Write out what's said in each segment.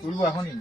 তুলবো এখনই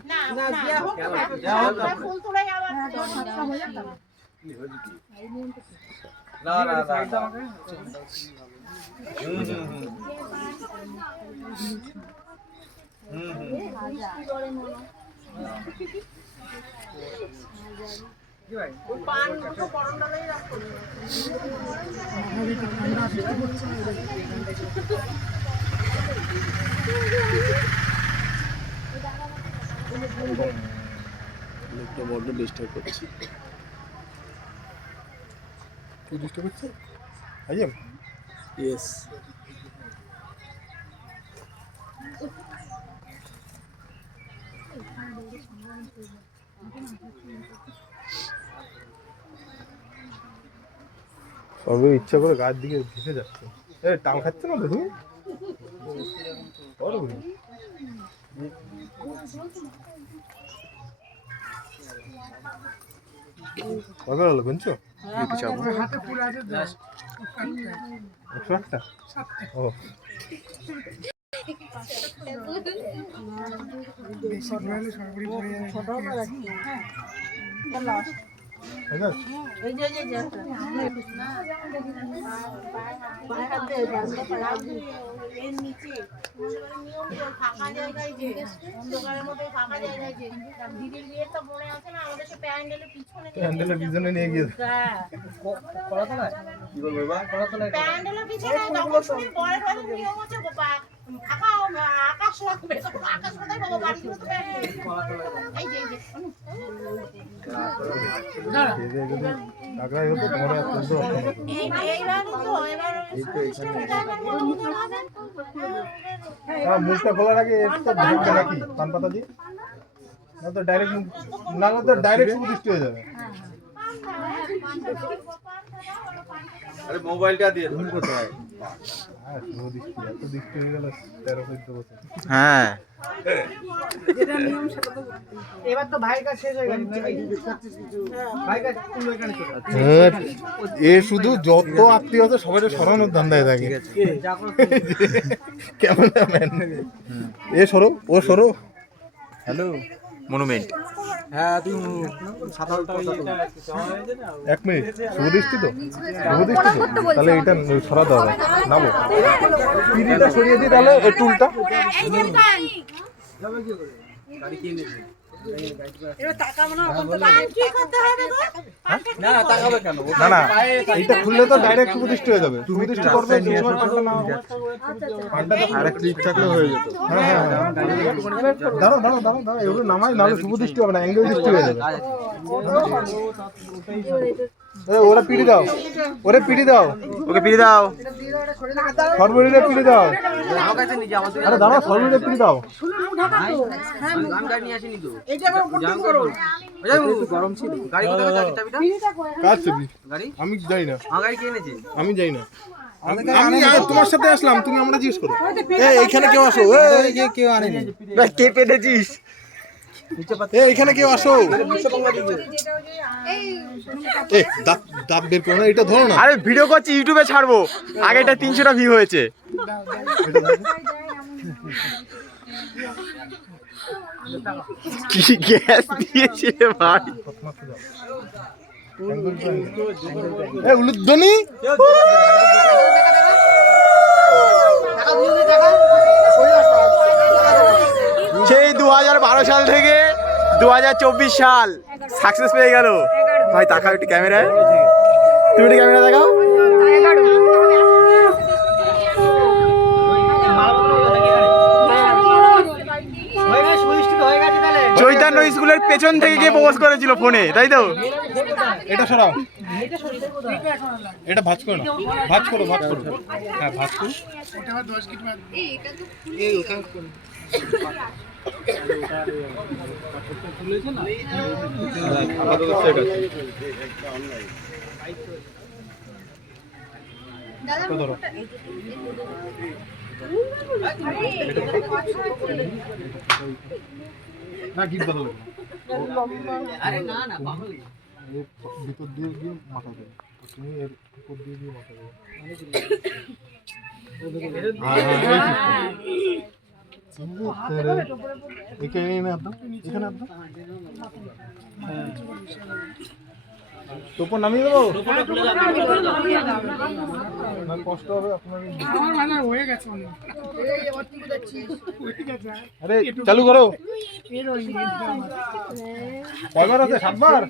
লোকটা বড্ড ডিস্টার্ব করছে। তুই ডিস্টার্ব করছে আইএম ইয়েস। সবে ইচ্ছা করে গায়ের দিকে ভেসে যাচ্ছে। এ টাল খাচ্ছে না তো তুমি? কবে হলো গুনছো? 108টা? ও প্যান্ডেলের পিছনে নিয়ে গিয়ে টাকাই হতো তোমার মুখটা খোলা রাখে নাকি পান পাতা দিয়ে না তো ডাইরেক্ট না তো ডাইরেক্ট শুধু দৃষ্টি হয়ে যাবে। আরে মোবাইলটা দিয়ে ধুন কোথায়? হ্যাঁ শুধু দৃষ্টি এত দৃষ্টি হয়ে গেল 13-14 বছর। হ্যাঁ যেটা নিয়ম সেটা তো এবার তো ভাই কাজ শেষ হয়ে গেল ভাই কাজ তুমি এখানে চলে এ শুধু যত আত্মীয় আছে সবাই সরানোর ধান্দায় থাকে ক্যামেরাম্যান। এ সরো ও সরো। Hello monument. হ্যাঁ তুমি 1 মিনিট শুভ দৃষ্টি তো শুভ দৃষ্টি তো তাহলে এটা সরাতে হবে নামো পিড়িটা সরিয়ে দিই তাহলে এই টুলটা না তাকাবে কেন? না না এইটা খুললে তো ডাইরেক্ট শুভ দৃষ্টি হয়ে যাবে। শুভ দৃষ্টি করবে আরে ক্লিক থাকলে হয়ে যেত। হ্যাঁ হ্যাঁ দাঁড়াও দাঁড়াও দাঁড়াও দাঁড়াও এগুলো নামাই নাহলে শুভ দৃষ্টি হবে না অ্যাঙ্গেল দৃষ্টি হয়ে যাবে। ওরা পিড়ি দাও ওরে পিড়ি দাও ওকে পিড়ি দাও। সর্বরিরে পিড়ি দাও। আরে দাঁড়াও সর্বরিরে পিড়ি দাও। গরম ছিল গাড়ি কোথায় চাবিটা? কার চাবি? আমি যাই না। গাড়ি কে এনেছে? আমি যাই না। আমি তোমার সাথে আসলাম তুমি আমরা জিজ্ঞেস করো। এইখানে কেউ আসো। কেউ আনেনি। কে পেটেছিস? এইখানে কেউ আসো। দাঁত বের করো না এটা ধরো না। আরে ভিডিও করছি ইউটিউবে ছাড়বো। আগেটা 300টা ভিউ হয়েছে। কি গ্যাস দিয়েছে রে ভাই? উলুধ্বনি সেই 2012 সাল থেকে 2024 সাল সাকসেস পেয়ে গেল ভাই। তাকাও একটু ক্যামেরায়, তুমি একটু ক্যামেরা দেখাও। চৈতন্য স্কুলের পেছন থেকে গিয়ে প্রপোজ করেছিল ফোনে, তাই তো? এটা সরাও, এটা ভাঁজ করো না, ভাঁজ করো ভাঁজ করো, হ্যাঁ ভাঁজ করো। না গিট বদল ভিতর দিয়ে গিয়ে মাথা দেবে, তুমি এর উপর দিয়ে গিয়ে মাথা দেবে। এখানে হাত দাও, এখানে হাত দাও। টোপর নামিয়ে দেবো না, কষ্ট হবে আপনার। আরে চালু করো। কয়বার আছে? 7 বার।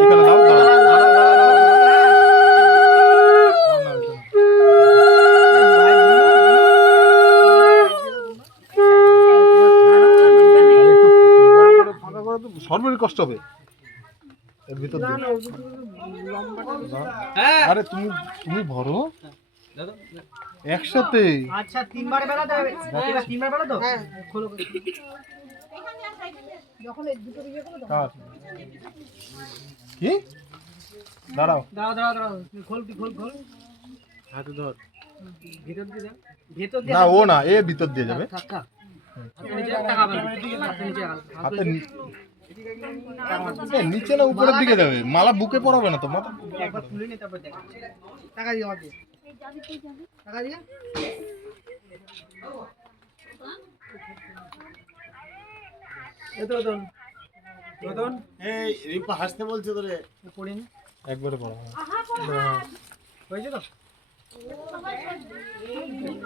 এখানে দাও, সর্বের কষ্ট হবে এর ভিতর দিয়ে। আরে তুমি ভরো একসাথে। আচ্ছা 3 বার বেলা দেবে, 3 বার বেলা তো খোলো। যখন এই দুটো ইয়ে করো কার কি? দাঁড়াও দাঁড়াও খোল হাতে ধর, ভিতর দিয়ে দাও, ভিতর দিয়ে। না ও না, এ ভিতর দিয়ে যাবে। থাক নিচে তাকাবেন, হাতে নিচে হাতে নিচে না উপরের দিকে যাবে। মালা বুকে পরাবে না তো, মাথা একবার তুলে নি, তারপর দেখা। টাকা দিয়ে আমাকে, টাকা দিয়ে। এতো এই রিম্পা হাসতে বলছে তোরে। পড়িনি একবারে পড়া। হয়েছে তো,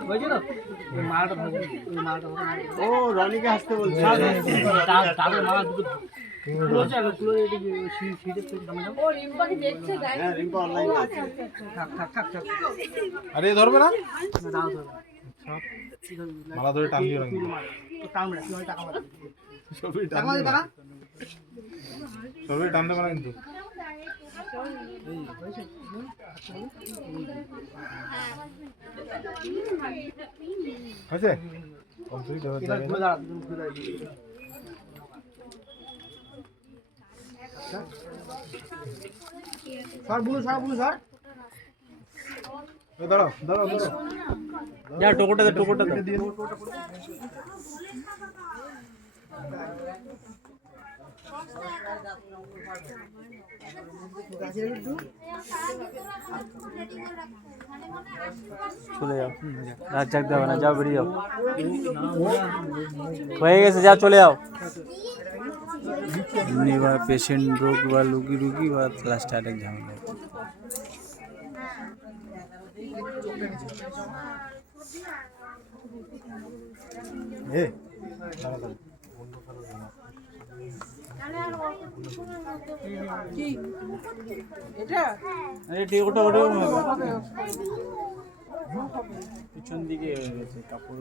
হয়েছে তো। ওই মালটা ভালো, ওই মালটা ভালো। ও রনিকে হাসতে বলছে। তারপরে মালা দুটো ক্লোজ আছে, ক্লোজ এদিকে সিটের থেকে সামনে যাও। হ্যাঁ রিম্পা অনলাইন আছে। থাক। আরে এ ধরবে না, দাও ধরো। মালা ধরে টান দিয়ে রাখবে। তো টাকা না, তুই টাকা মার। সবই টান টাকা দিয়ে টাকা। সবই টান দেবে না কিন্তু। হয়েছে কমপ্লিট হবে। এবার ঘুরে দাঁড়া, ঘুরে দাঁড়া। সর বুলু সর। দাঁড়াও। যা টোকোটা দে। দিয়ে চলে যাও, রাত জাগতে হবে না, যাও বেরিয়ে যাও, হয়ে গেছে, যাও চলে যাও। এমনি বা পেশেন্ট রোগ বা রুগী বা লাস্টে আরেক ঝামেলা। এ দাঁড়া। আরে ঠিক ওটা পিছন দিকে হয়ে গেছে কাপড়।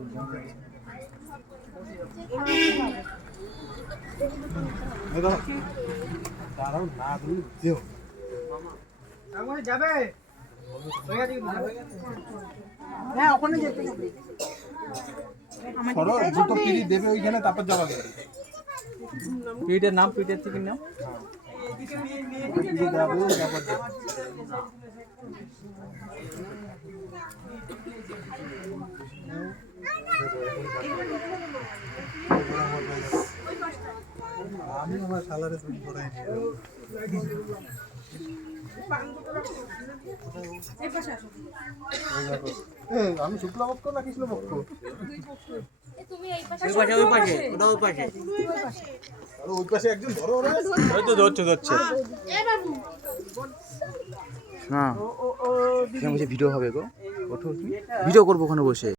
দাঁড়াও না, তুমি যেও। আমার যাবে। হ্যাঁ ওখানে যেতে হবে। সরো, দুটো পিড়ি দেবে ওইখানে, তারপর যাবা। পিঠের নাম, পিঠের থেকে নাম। পিড়ি দেবে, তারপর যাবে। আমি আমার সালারে চুরি করাই নি। আমি শুক্লপক্ষ না কৃষ্ণপক্ষ? ওই পাশে একজন ধরো। হয়তো ধরছে না ভিডিও হবে গো, ভিডিও করবো ওখানে বসে।